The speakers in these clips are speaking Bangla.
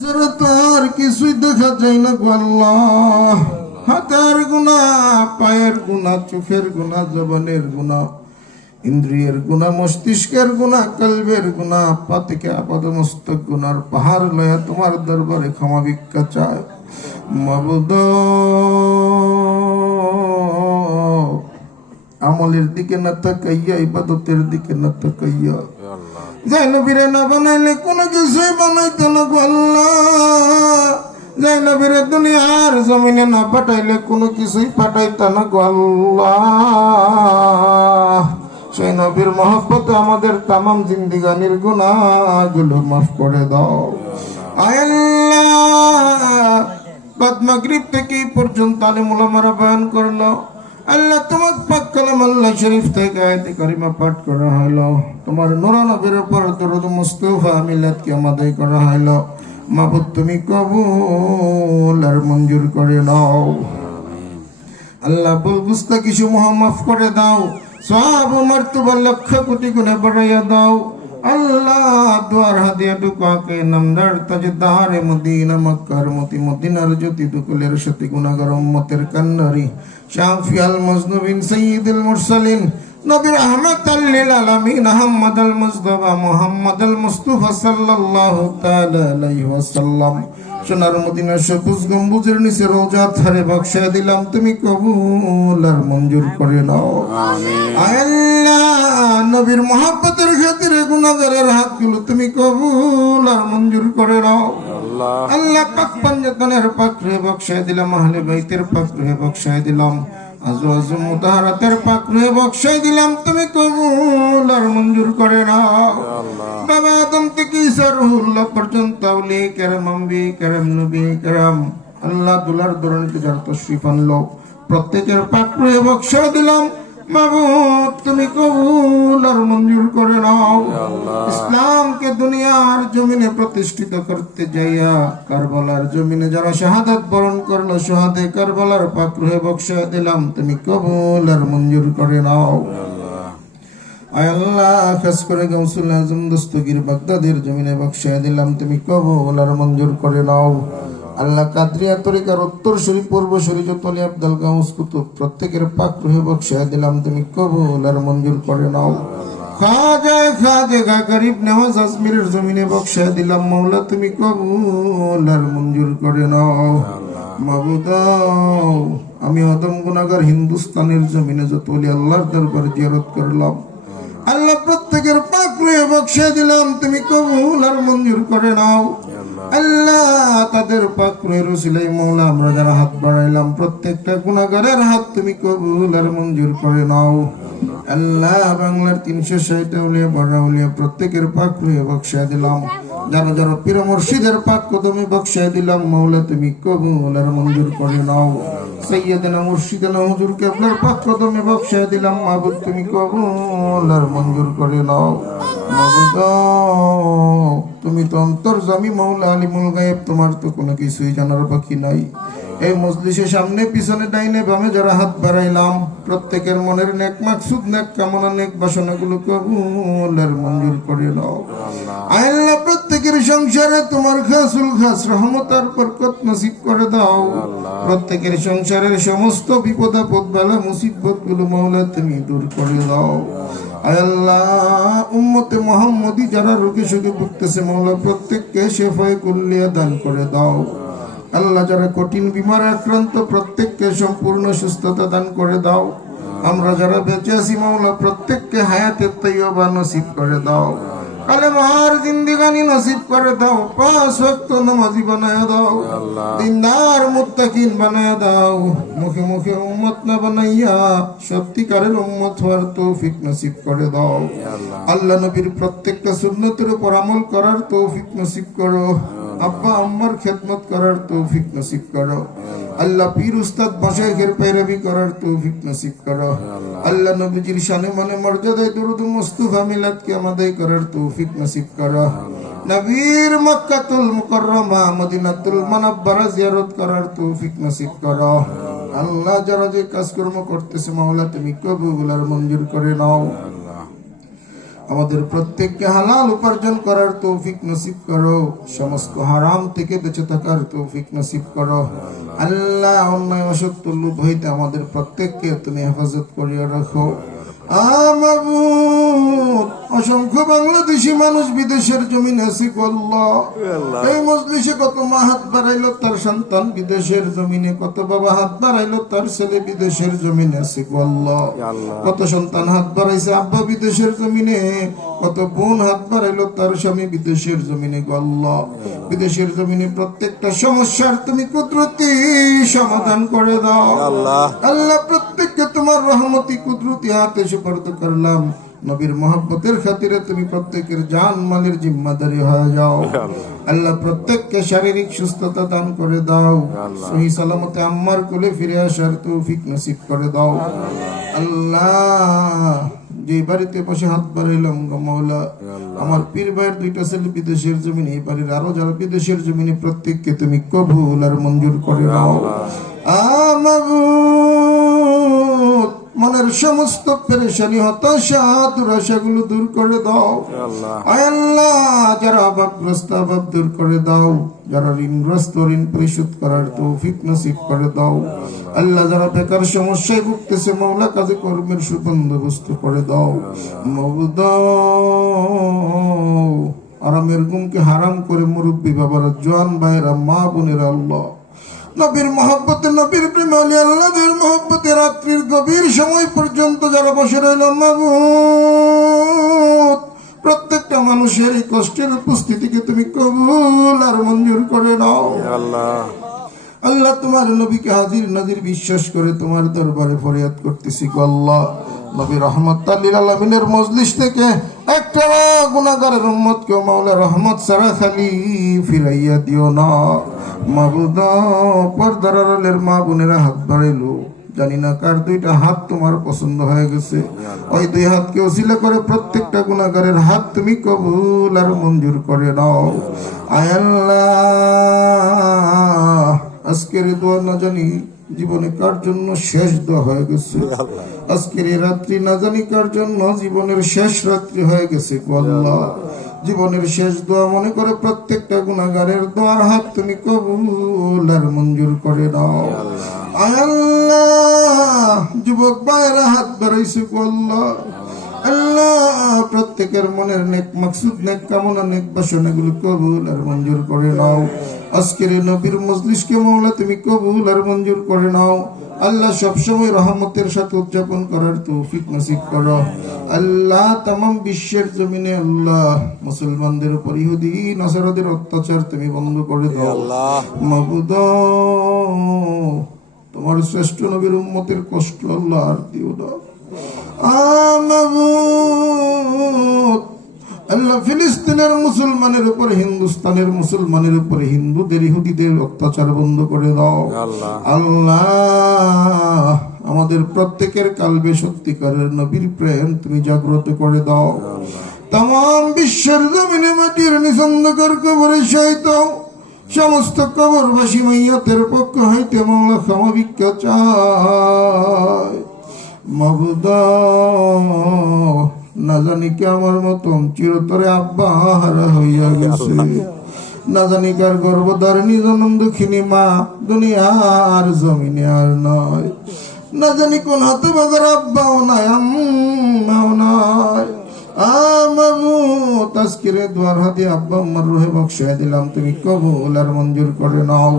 তার কিছুই দেখা যায় না গো আল্লাহ। হাতের গুনাহ, পায়ের গুনাহ, চোখের গুনাহ, জবানের গুনাহ, ইন্দ্রিয়ের গুনাহ, মস্তিষ্কের গুনাহ, কলবের গুনাহ, পা থেকে আপাদমস্তক গুনার পাহাড় লয়া তোমার দরবারে ক্ষমা ভিক্ষা চায় মাবুদ। আমলের দিকে না তাকাইয়া, ইবাদতের দিকে না তাকাইয়া, যাই নবীরে না বানাইলে কোনো কিছুই বানাইতো না গো আল্লাহ। যাই নবীরে দুনিয়ার জমিনে না পাঠাইলে কোনো কিছুই পাঠাইতো না গো আল্লাহ। সেই নবীর মহব্বতে আমাদের তামাম জিন্দিগানির গুনাহগুলো মাফ করে দাও আয় আল্লাহ। বাদ মাগরিব থেকে এই পর্যন্ত আলেম ওলামারা বয়ান করলো আল্লাহ, তোমার পাক কালাম আল্লাহ শরীফ থেকে আয়াতে কারিমা পাঠ করা হলো, তোমার নূরা নবীর উপর দরুদ মুস্তাফা মিলাদকে আমাদের করা হলো। মাবুদ তুমি কবুল আর মঞ্জুর করে নাও আল্লাহ। ভুল গুস্তাখি সমূহ মাফ করে দাও, সওয়াব ও মারতবা লক্ষ কোটি গুণে বাড়াইয়া দাও আল্লাহ। দুয়ার হাদিয়া টুকাকে নামদার তাজদার মদিনা মক্কার মতি মদিনার জ্যোতি দুকুলের সাথে গুনাহগার উম্মতের কান্নারি শাফিয়াল মজনুবিন সাইয়্যিদুল মুরসালিন নবী রাহমাতাল লিল আলামিন মুহাম্মাদুল মুস্তাফা মুহাম্মাদুল মুস্তাফা সাল্লাল্লাহু তাআলা আলাইহি ওয়াসাল্লাম সোনার মদিনার সবুজ গম্বুজের নিচে রওজা ধারে বক্সা দিলাম, তুমি কবুল আর মঞ্জুর করে নাও আল্লাহ। নবীর মহব্বতের খাতিরে গুনাহগারের হাতগুলো তুমি কবুল আর মঞ্জুর করে নাও আল্লাহ। পাক পাঞ্জাতনের পাক রুহে বক্সা দিলাম, আহলে বাইতের পাক রুহে বক্সা দিলাম, আজওয়াজ মুতাহারাতের পাক রুহে বক্সা দিলাম, তুমি কবুল আর মঞ্জুর করে নাও। বাবা আদম থেকে ঈসা রুহুল্লাহ পর্যন্ত আউলিয়া কেরাম, আম্বিয়া কেরাম, নবী কেরাম আল্লাহ দুলার দরুন যার তশরিফ আনলো প্রত্যেকের পাক রুহে বক্সা দিলাম, মাবুদ তুমি কবুল আর মঞ্জুর করে নাও। ইসলামকে দুনিয়ার জমিনে প্রতিষ্ঠিত করতে যাইয়া কারবালার জমিনে যারা শাহাদাত বরণ করলো, শাহাদে কারবালার পাক রুহে বক্সা দিলাম, তুমি কবুল আর মঞ্জুর করে নাও আয় আল্লাহ। খাস করে গাউসুল আজম দস্তগীর বাগদাদের জমিনে বক্সা দিলাম, তুমি কবুল আর মঞ্জুর করে নাও আল্লাহ। কাদরিয়া তরিকার উত্তরসূরি পূর্বসূরি যত ওলি আব্দুল গাউস কুতুব প্রত্যেকের পাক রুহে বক্সা দিলাম, তুমি কবুল আর মঞ্জুর করে নাও। খাজা গরিব নওয়াজ আজমিরের জমিনে বক্সা দিলাম, মাওলা তুমি কবুল আর মঞ্জুর করে নাও মাবুদ। আমি আদম গুনাহগার হিন্দুস্তানের জমিনে যত ওলি আল্লাহর দরবার জিয়ারত করলাম আল্লাহ, প্রত্যেকের পাক রুহে বক্সা দিলাম, তুমি কবুল আর মঞ্জুর করে নাও আল্লাহ। তাদের পাক রুহের উসিলাই মাওলা আমরা যারা হাত বাড়াইলাম প্রত্যেকটা গুনাহগারের হাত তুমি কবুল আর মঞ্জুর করে নাও আল্লাহ। বাংলার 360 আউলিয়া বড় আউলিয়া প্রত্যেকের পাক রুহে বক্সা দিলাম, যারা যারা পীর মুর্শিদের পাক কদমে বক্সা দিলাম, মাওলা তুমি কবুল আর মঞ্জুর করে নাও। সাইয়্যিদানা মুর্শিদানা হুজুর কেবলার পাক কদমে বক্সা দিলাম, মাবুদ তুমি কবুল আর মঞ্জুর করে নাও মাবুদ। তুমি তো অন্তর্যামী মাওলা, আলিমুল গায়েব, তোমার তো কোনো কিছুই জানার বাকি নাই। এই মজলিসের সামনে পিছনে ডাইনে বামে যারা হাত বাড়াইলাম প্রত্যেকের মনের নেক মাকসুদ নেক কামনা নেক বাসনাগুলো কবুল আর মঞ্জুর করে নাও আল্লাহ। প্রত্যেকের সংসারে তোমার খাসুল খাস রহমত আর বরকত নসিব করে দাও। প্রত্যেকের সংসারের সমস্ত বিপদ আপদ বালা মুসিবত গুলো মাওলা তুমি দূর করে দাও আল্লাহ। উম্মতে মুহাম্মদী যারা রোগে শোকে ভুগতেছে মাওলা প্রত্যেককে শেফায়ে কুল্লিয়া দান করে দাও আল্লাহ। যারা কঠিন বিমারে আক্রান্ত প্রত্যেককে সম্পূর্ণ সুস্থতা দান করে দাও। আমরা যারা বেঁচে আছি মাওলা প্রত্যেককে হায়াতে তাইয়্যিবা নসিব করে দাও, কালেমার জিন্দেগানি নসিব করে দাও, 5 ওয়াক্ত নামাজি বানায়া দাও, দিনদার মুত্তাকিন বানায়া দাও, মুখে মুখে উম্মত না বানাইয়া সত্যিকারের উম্মত হওয়ার তৌফিক নসিব করে দাও আল্লাহ। নবীর প্রত্যেকটা সুন্নতের উপর আমল করার তৌফিক নসিব করো, আব্বা আম্মার খেদমত করার তৌফিক নসিব করো আল্লাহ। পীর উস্তাদ মাশায়েখের পেরবি করার তৌফিক নসিব করো আল্লাহ। নবীজির শানে মানে মর্যাদায় দরুদ মুস্তাফা মিলাদকে আমাদের করার তৌফিক নসিব করো। নবীর মক্কাতুল মুকাররমা মদিনাতুল মুনাব্বারা জিয়ারত করার তৌফিক নসিব করো আল্লাহ। যারা যে কাজকর্ম করতেছে মাওলা তুমি কবুল আর মঞ্জুর করে নাও আমাদের প্রত্যেককে হালাল উপার্জন করার তৌফিক নসিব করো, সমস্ত হারাম থেকে বেঁচে থাকার তৌফিক নসিব করো। আল্লাহ, অন্যায় অসত্য লোভ হইতে আমাদের প্রত্যেককে তুমি হেফাজত করিয়া রাখো। মাবুদ, অসংখ্য বাংলাদেশি মানুষ বিদেশের জমিনে আছে আল্লাহ। এই মজলিসে কত মা হাত বাড়াইলো তার সন্তান বিদেশের জমিনে, কত বাবা হাত বাড়াইলো তার ছেলে বিদেশের জমিনে আছে আল্লাহ। কত সন্তান হাত বাড়াইছে আব্বা বিদেশের জমিনে, কত বোন হাত বাড়াইলো তার স্বামী বিদেশের জমিনে আল্লাহ। বিদেশের জমিনে প্রত্যেকটা সমস্যার তুমি কুদরতি সমাধান করে দাও আল্লাহ। প্রত্যেককে তোমার রহমতি কুদরতি হাতে সুপারত করলাম। নবীর মহব্বতের খাতিরে তুমি প্রত্যেকের জান মালের জিম্মাদারি হয়ে যাও আল্লাহ। প্রত্যেককে শারীরিক সুস্থতা দান করে দাও, সহি সালামতে আম্মার কোলে ফিরে আসার তৌফিক নসিব করে দাও আল্লাহ। যে বাড়িতে বসে হাত বাড়াইলাম গো মাওলা, আমার পীর ভাইয়ের দুইটা ছেলে বিদেশের জমিনে, এই বাড়ির আরো যারা বিদেশের জমিনে, প্রত্যেককে তুমি কবুল আর মঞ্জুর করে দাও। মাবুদ, মনের সমস্ত পেরেশানি হতাশা দুরাশাগুলো দূর করে দাও আয় আল্লাহ। যারা অভাবগ্রস্ত অভাব দূর করে দাও, যারা ঋণগ্রস্ত ঋণ পরিশোধ করার তৌফিক নসিব করে দাও আল্লাহ। যারা বেকার সমস্যায় ভুগতেছে মাওলা, কাজে কর্মের সুবন্দোবস্ত করে দাও মাবুদ। আরামের ঘুমকে হারাম করে মুরব্বী বাবারা, জোয়ান ভাইয়েরা, মা বোনেরা আল্লাহ, নবীর মহব্বতে নবীর প্রেমে আল্লাহর মহব্বতে রাত্রির গভীর সময় পর্যন্ত যারা বসে রইল মাবুদ, প্রত্যেকটা মানুষের এই কষ্টের উপস্থিতিকে তুমি কবুল আর মঞ্জুর করে নাও আল্লাহ। আল্লাহ, তোমার নবীকে হাজির নাজির বিশ্বাস করে তোমার দরবারে ফরিয়াদ করতেছি গো আল্লাহ। নবী রহমতুল্লাহ লিল আলামিনের মজলিস থেকে একটা গুনাহগারের উম্মতকে মাওলা রহমত সারা খালি ফিরাইয়া দিও না মাবুদ। পর্দার আড়ালের মা বোনেরা হাত বাড়াইলো, জানি না কার দুইটা হাত তোমার পছন্দ হয়ে গেছে, ওই দুই হাতকে ওসিলা করে প্রত্যেকটা গুনাহগারের হাত তুমি কবুল আর মঞ্জুর করে নাও আয় আল্লাহ। আজকের দোয়া না জানি জীবনে কার জন্য শেষ দোয়া হয়ে গেছে, আজকের এই রাত্রি না জানি কার জন্য জীবনের শেষ রাত্রি হয়ে গেছে আল্লাহ। জীবনের শেষ দোয়া মনে করে প্রত্যেকটা গুনাহগারের দোয়ার হাত তুমি কবুল আর মঞ্জুর করে নাও আয় আল্লাহ। যুবক ভাইয়েরা হাত বাড়াইছে আল্লাহ আল্লাহ, প্রত্যেকের মনের নেক মাকসুদ নেক কামনা নেক বাসনা গুলো কবুল আর মঞ্জুর করে নাও। আজকের নবীর মজলিসকে মাওলা তুমি কবুল আর মঞ্জুর করে নাও আল্লাহ। সবসময় রহমতের সাথে উদযাপন করার তৌফিক নসিব করো আল্লাহ। তামাম বিশ্বের জমিনে আল্লাহ মুসলমানদের উপর ইহুদি নাসারাদের অত্যাচার তুমি বন্ধ করে দাও মাবুদ। তোমার শ্রেষ্ঠ নবীর উম্মতের কষ্ট আল্লাহ আর দিও না মাবুদ। আল্লাহ, ফিলিস্তিনের মুসলমানের উপর, হিন্দুস্তানের মুসলমানের উপর হিন্দুদের ইহুদিদের অত্যাচার বন্ধ করে দাও আল্লাহ। আমাদের প্রত্যেকের কালবে সত্যিকারের নবীর প্রেম তুমি জাগ্রত করে দাও। তাম বিশ্বের জমিনে মাটির নিঃসন্দেহের কবরে সহিত সমস্ত কবরবাসী মাইয়াতের পক্ষ হইতে মাওলা ক্ষমা ভিক্ষা চায় মাবুদ। না জানি কে আমার মতন চিরতরে আব্বা হারা হইয়া গেছে, না জানি কার গর্ভধারিণী জনম দুঃখিনী মা দুনিয়ার জমিনে আর নয়, না জানি কোন হাতে বাজার আব্বাও নাই আম্মাও নাই। তাজকিরে দুয়ার হাতে আব্বা আম্মার রুহে বক্সায় দিলাম, তুমি কবুল আর মঞ্জুর করে নাও।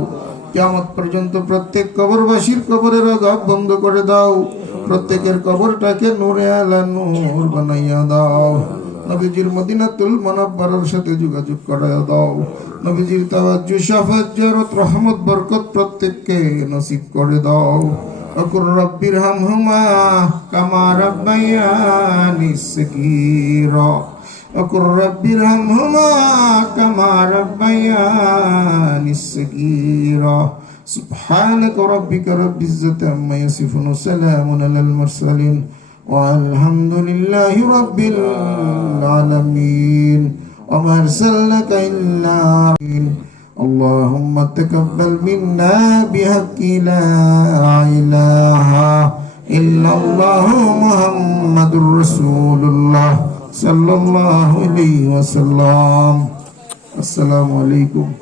কিয়ামত পর্যন্ত প্রত্যেক কবরবাসীর কবরের আযাব বন্ধ করে দাও, প্রত্যেকের কবরটাকে নূরে আলা নূর বানাইয়া দাও। নবীজির মদিনাতুল মুনাওয়ারার সাথে যোগাযোগ করাইয়া দাও। নবীজির তাওয়াজ্জুহ শাফাত জিয়ারত রহমত বরকত প্রত্যেককে নসিব করে দাও। আকুর রাব্বির হামহুমা কামা রাব্বায়ানি সগীরা, আকুর রাব্বির হামহুমা কামা রাব্বায়ানি সগীরা। سبحانك ربك رب العزة عما يصفون وسلام على المرسلين والحمد لله رب العالمين وما أرسلناك إلا اللهم تقبل منا بحق لا إله إلا الله محمد رسول الله সাল্লাল্লাহু আলাইহি ওয়াসাল্লাম। আসসালামু আলাইকুম।